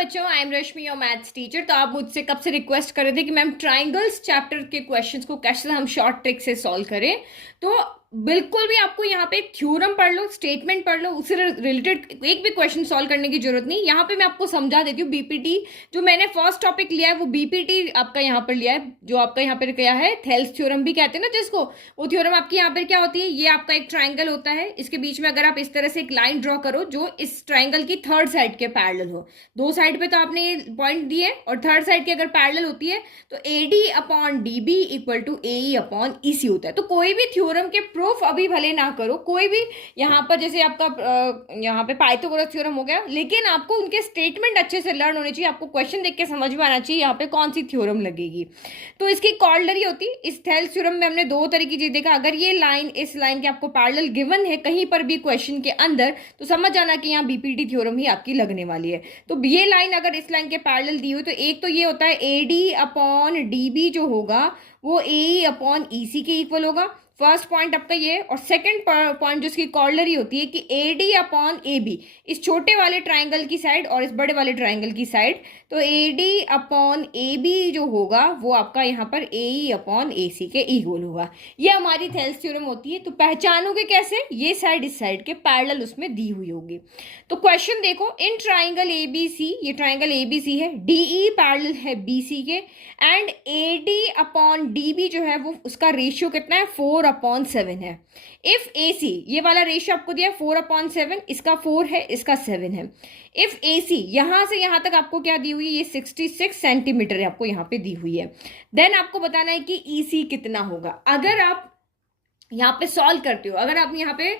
बच्चों, I am Rashmi your maths teacher. तो आप मुझसे कब से रिक्वेस्ट कर रहे थे कि मैम ट्राइंगल्स चैप्टर के क्वेश्चंस को कैसे हम शॉर्ट ट्रिक से सॉल्व करें। तो बिल्कुल भी आपको यहाँ पे थ्योरम पढ़ लो, स्टेटमेंट पढ़ लो, उससे रिलेटेड एक भी क्वेश्चन सॉल्व करने की जरूरत नहीं। यहाँ पे मैं आपको समझा देती हूँ। बीपीटी जो मैंने फर्स्ट टॉपिक लिया है वो बीपीटी आपका यहाँ पर लिया है, जो आपका यहाँ पर क्या है, थेल्स थ्योरम भी कहते हैं ना जिसको। वो थ्योरम आपकी यहाँ पर क्या होती है, ये आपका एक ट्राइंगल होता है, इसके बीच में अगर आप इस तरह से एक लाइन ड्रॉ करो जो इस ट्राइंगल की थर्ड साइड के पैरेलल हो। दो साइड पे तो आपने ये पॉइंट दिए और थर्ड साइड की अगर पैरेलल होती है तो AD upon DB equal to AE upon EC होता है। तो कोई भी थ्योरम के प्रूफ अभी भले ना करो, कोई भी यहाँ पर जैसे आपका यहाँ पे पाइथागोरस थ्योरम हो गया, लेकिन आपको उनके स्टेटमेंट अच्छे से लर्न होने चाहिए। आपको क्वेश्चन देख के समझ में आना चाहिए यहाँ पे कौन सी थ्योरम लगेगी। तो इसकी कॉर्डलरी होती है। इस थेल्स थ्योरम में हमने दो तरह की चीज देखा। अगर ये लाइन इस लाइन के आपको पैरेलल गिवन है कहीं पर भी क्वेश्चन के अंदर, तो समझ जाना कि यहाँ बीपीटी थ्योरम ही आपकी लगने वाली है। तो ये लाइन अगर इस लाइन के पैरेलल दी हुई तो एक तो ये होता है AD अपॉन DB जो होगा वो AE अपॉन EC के इक्वल होगा। फर्स्ट पॉइंट आपका ये। और सेकंड पॉइंट जो इसकी कॉर्डलरी होती है कि AD अपॉन AB, इस छोटे वाले ट्राइंगल की साइड और इस बड़े वाले ट्राइंगल की साइड, तो AD अपॉन AB जो होगा वो आपका यहाँ पर AE अपॉन AC के इक्वल होगा। ये हमारी थेल्स थ्योरम होती है। तो पहचानोगे कैसे, ये साइड इस साइड के पैरेलल उसमें दी हुई होगी। तो क्वेश्चन देखो, इन ट्राइंगल ABC, ये ट्राइंगल ABC है, DE पैरेलल है BC के, एंड AD अपॉन DB जो है वो उसका रेशियो कितना है, 4/7 है। इफ AC, ये वाला रेशियो आपको दिया है 4/7, इसका 4 है, इसका 7 है। इफ AC यहां से यहां तक आपको क्या दी हुई है, ये 66 सेंटीमीटर है आपको यहाँ पे दी हुई है। देन आपको बताना है कि EC कितना होगा। अगर आप यहाँ पे सॉल्व करते हो, अगर आप यहाँ पे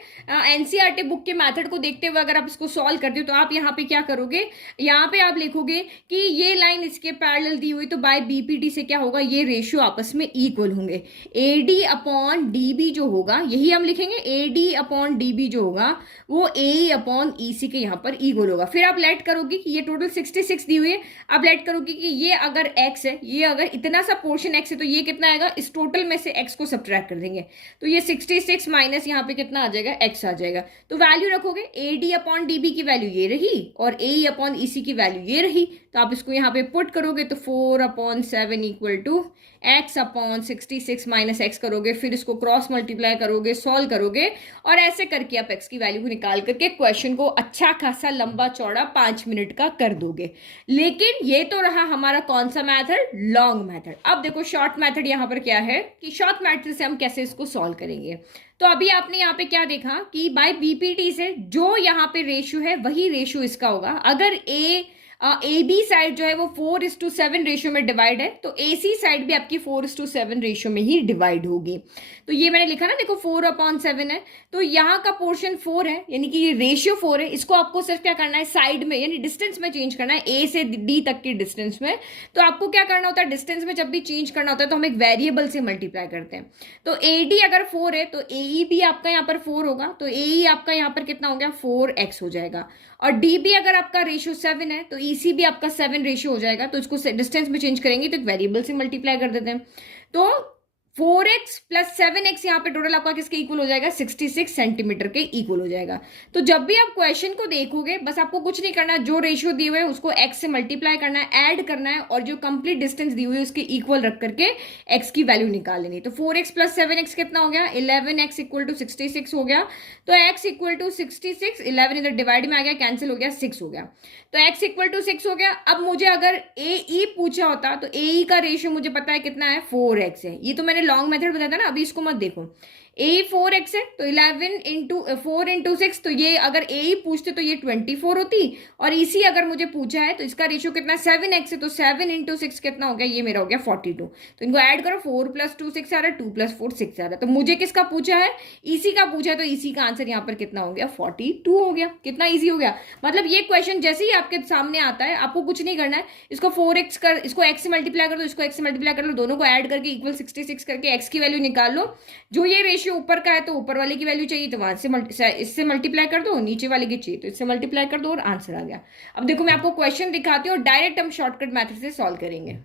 NCERT बुक के मेथड को देखते हुए अगर आप इसको सॉल्व करते हो तो आप यहाँ पे क्या करोगे, यहाँ पे आप लिखोगे कि ये लाइन इसके पैरेलल दी हुई तो बाय बीपीटी से क्या होगा, ये रेशियो आपस में इक्वल होंगे। AD अपॉन DB जो होगा, यही हम लिखेंगे, AD अपॉन DB जो होगा वो AE अपॉन EC के यहाँ पर इक्वल होगा। फिर आप लेट करोगे कि ये टोटल 66 दी हुई है, आप लेट करोगे कि ये अगर x है, ये अगर इतना सा पोर्शन x है तो ये कितना आएगा, इस टोटल में से x को सब्ट्रैक्ट कर देंगे तो ये 66 माइनस यहाँ पे कितना आ जाएगा, x आ जाएगा। तो वैल्यू रखोगे, AD अपॉन DB की वैल्यू ये रही और AE अपॉन EC की वैल्यू ये रही। तो आप इसको यहाँ पे पुट करोगे तो 4/7 equal to x upon 66 minus x करोगे, फिर इसको क्रॉस मल्टीप्लाई करोगे, सॉल्व करोगे और ऐसे करके आप x की वैल्यू को निकाल करके क्वेश्चन को अच्छा खासा लंबा चौड़ा 5 मिनट का कर दोगे। लेकिन ये तो रहा हमारा कौन सा मैथड, लॉन्ग मैथड। अब देखो शॉर्ट मैथड यहाँ पर क्या है कि शॉर्ट मैथड से हम कैसे इसको सॉल्व करेंगे। तो अभी आपने यहाँ पे क्या देखा कि बाय बीपीटी से जो यहाँ पे रेशियो है वही रेशियो इसका होगा। अगर AB साइड जो है वो 4:7 रेशियो में डिवाइड है तो AC साइड भी आपकी 4:7 रेशियो में ही डिवाइड होगी। तो ये मैंने लिखा ना, देखो 4/7 है तो यहाँ का पोर्शन 4 है, यानी कि ये रेशियो 4 है। इसको आपको सिर्फ क्या करना है, साइड में यानी डिस्टेंस में चेंज करना है, A से D तक की डिस्टेंस में। तो आपको क्या करना होता है, डिस्टेंस में जब भी चेंज करना होता है तो हम एक वेरिएबल से मल्टीप्लाई करते हैं। तो AD अगर 4 है तो AE भी आपका यहाँ पर 4 होगा, तो AE आपका यहाँ पर कितना हो गया, 4x हो जाएगा। और DB अगर आपका रेशियो 7 है तो EC भी आपका 7 रेशियो हो जाएगा। तो इसको डिस्टेंस में चेंज करेंगे तो एक वेरिएबल से मल्टीप्लाई कर देते हैं। तो 4x प्लस 7x यहाँ पे टोटल आपका किसके इक्वल हो जाएगा, 66 सेंटीमीटर के इक्वल हो जाएगा। तो जब भी आप क्वेश्चन को देखोगे बस आपको कुछ नहीं करना, जो रेशियो दिए हुए है उसको x से मल्टीप्लाई करना है, ऐड करना है और जो कंप्लीट डिस्टेंस दी हुई है उसके इक्वल रख करके x की वैल्यू निकाल लेनी। तो 4x प्लस 7x कितना हो गया, 11x इक्वल टू 66 हो गया। तो x इक्वल टू 66, 11 इधर डिवाइड में आ गया, कैंसिल हो गया, 6 हो गया। तो x इक्वल टू 6 हो गया। अब मुझे अगर AE पूछा होता तो AE का रेशियो मुझे पता है कितना है, 4x है। ये तो मैंने लॉन्ग मेथड बताया था ना, अभी इसको मत देखो। A 4x है तो 11 इंटू 4 इंटू 6, तो ये अगर A पूछते तो ये 24 होती, और EC अगर मुझे पूछा है तो इसका रेशियो कितना 7x है, तो 7 इंटू 6 कितना हो गया, ये मेरा हो गया 42। तो इनको ऐड करो, 4 प्लस 2 6 आ रहा है, 2 प्लस 4 6 आ रहा है। तो मुझे किसका पूछा है, EC का पूछा है, तो EC का आंसर यहाँ पर कितना हो गया, 42 हो गया। कितना ईजी हो गया। मतलब ये क्वेश्चन जैसे ही आपके सामने आता है आपको कुछ नहीं करना है, इसको 4x कर, इसको x से मल्टीप्लाई कर दो, इसको x से मल्टीप्लाई कर लो, दोनों को ऐड करके इक्वल 66 करके x की वैल्यू निकाल लो। जो ये रेशियो ऊपर का है तो ऊपर वाले की वैल्यू चाहिए तो वहां से इससे मल्टीप्लाई कर दो, नीचे वाले की चाहिए तो इससे मल्टीप्लाई कर दो और आंसर आ गया। अब देखो मैं आपको क्वेश्चन दिखाती हूँ और डायरेक्ट हम शॉर्टकट मेथड से सॉल्व करेंगे।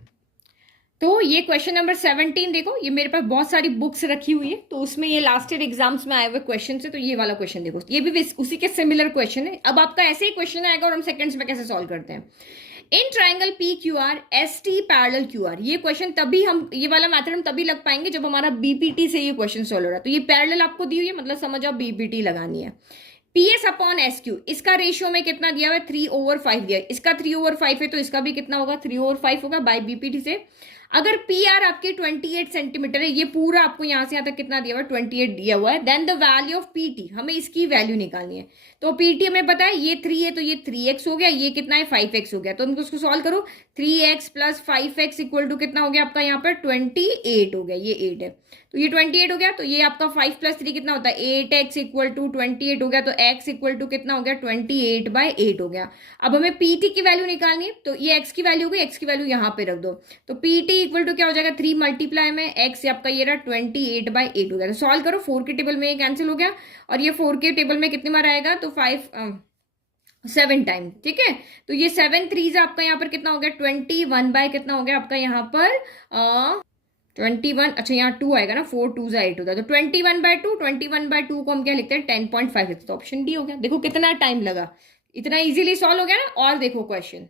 तो ये क्वेश्चन नंबर 17 देखो, ये मेरे पास बहुत सारी बुक्स रखी हुई है, तो उसमें ये लास्ट ईयर एग्जाम्स में आए हुए क्वेश्चन है, तो ये वाला क्वेश्चन देखो, ये भी उसी के सिमिलर क्वेश्चन है। अब आपका ऐसे ही क्वेश्चन आएगा और हम सेकंड्स में कैसे सॉल्व करते हैं। In triangle P Q R S T parallel Q R, ये क्वेश्चन तभी हम, ये वाला मेथड हम तभी लग पाएंगे जब हमारा बीपीटी से ये क्वेश्चन सॉल्व हो रहा है। तो ये पैरेलल आपको दी हुई है, मतलब समझ आओ बीपीटी लगानी है। P S upon S Q, इसका रेशियो में कितना दिया हुआ है, 3/5 दिया है। इसका 3/5 है तो इसका भी कितना होगा, 3/5 होगा बाय बीपीटी से। अगर पी आर आपकी 28 सेंटीमीटर है, ये पूरा आपको यहां से यहां तक कितना दिया हुआ है, 28 दिया हुआ है, then the value of PT, हमें इसकी वैल्यू निकालनी है। तो पीटी हमें पता है ये 3 है, तो ये 3x हो गया, ये कितना है 5x हो गया। तो हमको उसको सॉल्व करो, 3x plus 5x equal to कितना हो गया आपका यहाँ पर 28 हो गया, ये 8 है तो ये 28 हो गया। तो ये आपका 5 प्लस 3 कितना होता है 8x इक्वल टू 28 हो गया, तो x इक्वल टू कितना हो गया 28/8 हो गया। अब हमें पीटी की वैल्यू निकालनी है, तो ये x की वैल्यू हो गई, x की वैल्यू यहाँ पे रख दो। तो पीटी इक्वल टू क्या हो जाएगा 3 मल्टीप्लाई में x, आपका ये रहा 28/8 हो गया। तो सॉल्व करो, 4 के टेबल में ये कैंसिल हो गया, और ये 4 के टेबल में कितनी बार आएगा, तो 7 टाइम, ठीक है। तो ये 7 3 आपका यहाँ पर कितना हो गया 21 बाय कितना हो गया आपका यहाँ पर 21, अच्छा यहाँ 2 आएगा ना, 4 2 8 होता है, तो 21/2, 21/2 को हम क्या लिखते हैं 10.5, तो ऑप्शन डी हो गया। देखो कितना टाइम लगा, इतना इजीली सॉल्व हो गया ना। और देखो क्वेश्चन,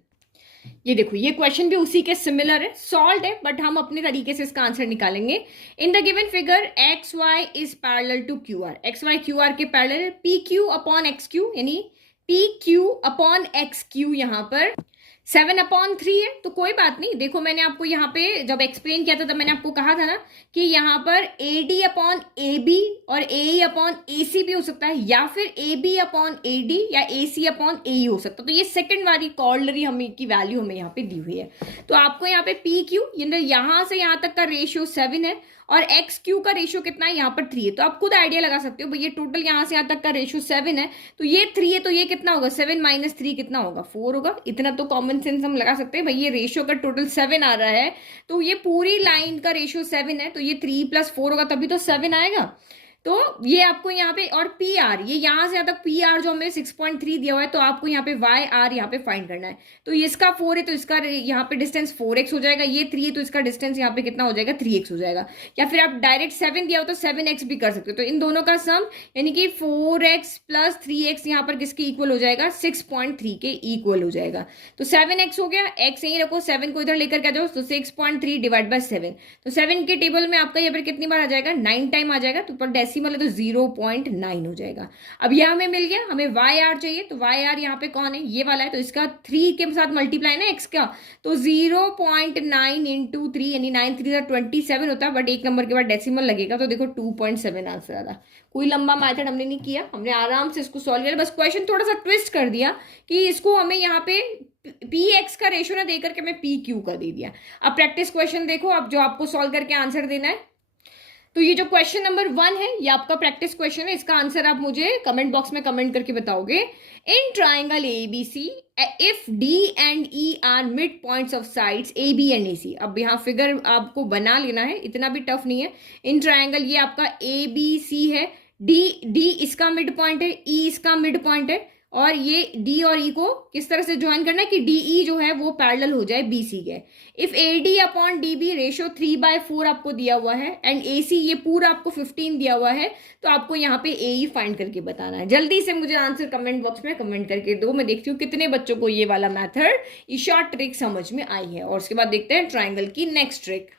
ये देखो, ये क्वेश्चन भी उसी के सिमिलर है, सॉल्व है, बट हम अपने तरीके से इसका आंसर निकालेंगे। In the given figure X Y is parallel to Q R, X Y Q R के पैरेलल है। P Q upon X Q, यानी P Q upon X Q यहाँ पर 7/3 है, तो कोई बात नहीं। देखो मैंने आपको यहाँ पे जब एक्सप्लेन किया था तब मैंने आपको कहा था ना कि यहाँ पर AD अपॉन AB और AE अपॉन AC भी हो सकता है, या फिर AB अपॉन AD या AC अपॉन AE हो सकता है। तो ये सेकंड वाली कॉर्डलरी हमें की वैल्यू हमें यहाँ पे दी हुई है। तो आपको यहाँ पे PQ, यहाँ से यहाँ तक का रेशियो 7 है, और एक्स क्यू का रेशियो कितना है यहाँ पर 3 है। तो आप खुद आइडिया लगा सकते हो भाई, ये टोटल यहाँ से यहाँ तक का रेशियो 7 है, तो ये 3 है, तो ये कितना होगा 7 - 3 कितना होगा 4 होगा। इतना तो कॉमन सेंस हम लगा सकते हैं भाई, ये रेशियो का टोटल 7 आ रहा है, तो ये पूरी लाइन का रेशियो 7 है, तो ये 3 + 4 होगा तभी तो 7 आएगा। तो ये आपको यहाँ पे, और पी आर, ये यहाँ से यहाँ तक पी आर जो हमें 6.3 दिया हुआ है, तो आपको यहाँ पे वाई आर यहाँ पे फाइंड करना है। तो इसका 4 है तो इसका यहाँ पे डिस्टेंस 4x हो जाएगा, ये 3 है तो इसका डिस्टेंस यहाँ पे कितना हो जाएगा 3x हो जाएगा। या फिर आप डायरेक्ट 7 दिया हो तो 7x भी कर सकते हो। तो इन दोनों का सम यानी कि 4x + 3x यहाँ पर किसके इक्वल हो जाएगा 6.3 के इक्वल हो जाएगा। तो 7x हो गया, x यहीं रखो, 7 को इधर लेकर के जाओ, तो 6.3 डिवाइड बाय 7, तो 7 के टेबल में आपका यहाँ पर कितनी बार आ जाएगा 9 टाइम आ जाएगा, तो पर डेसिमल है तो 0.9 हो जाएगा। अब यह हमें मिल गया, हमें वाई आर चाहिए, तो वाई आर यहाँ पे कौन है ये वाला है, तो इसका 3 के साथ मल्टीप्लाई ना एक्स का, तो 0.9 × 3 यानी 9 3 27 होता है, बट एक नंबर के बाद डेसिमल लगेगा, तो देखो 2.7 आंसर आ रहा। कोई लंबा मेथड हमने नहीं किया, हमने आराम से इसको सॉल्व किया, बस क्वेश्चन थोड़ा सा ट्विस्ट कर दिया कि इसको हमें यहाँ पे पी एक्स का रेशियो ना देकर के हमें पी क्यू का दे दिया। अब प्रैक्टिस क्वेश्चन देखो, अब जो आपको सॉल्व करके आंसर देना है। तो ये जो क्वेश्चन नंबर 1 है ये आपका प्रैक्टिस क्वेश्चन है, इसका आंसर आप मुझे कमेंट बॉक्स में कमेंट करके बताओगे। In triangle ABC if D and E are mid points of sides AB and AC, अब यहाँ फिगर आपको बना लेना है, इतना भी टफ नहीं है। इन ट्राइंगल ये आपका ABC है, D इसका मिड पॉइंट है, E इसका मिड पॉइंट है, और ये D और E को किस तरह से ज्वाइन करना है कि DE जो है वो पैरेलल हो जाए BC के। If AD upon DB ratio 3/4 आपको दिया हुआ है, एंड AC ये पूरा आपको 15 दिया हुआ है, तो आपको यहाँ पे AE फाइंड करके बताना है। जल्दी से मुझे आंसर कमेंट बॉक्स में कमेंट करके दो, मैं देखती हूँ कितने बच्चों को ये वाला मेथड, ये शॉर्ट ट्रिक समझ में आई है। और उसके बाद देखते हैं ट्राइंगल की नेक्स्ट ट्रिक।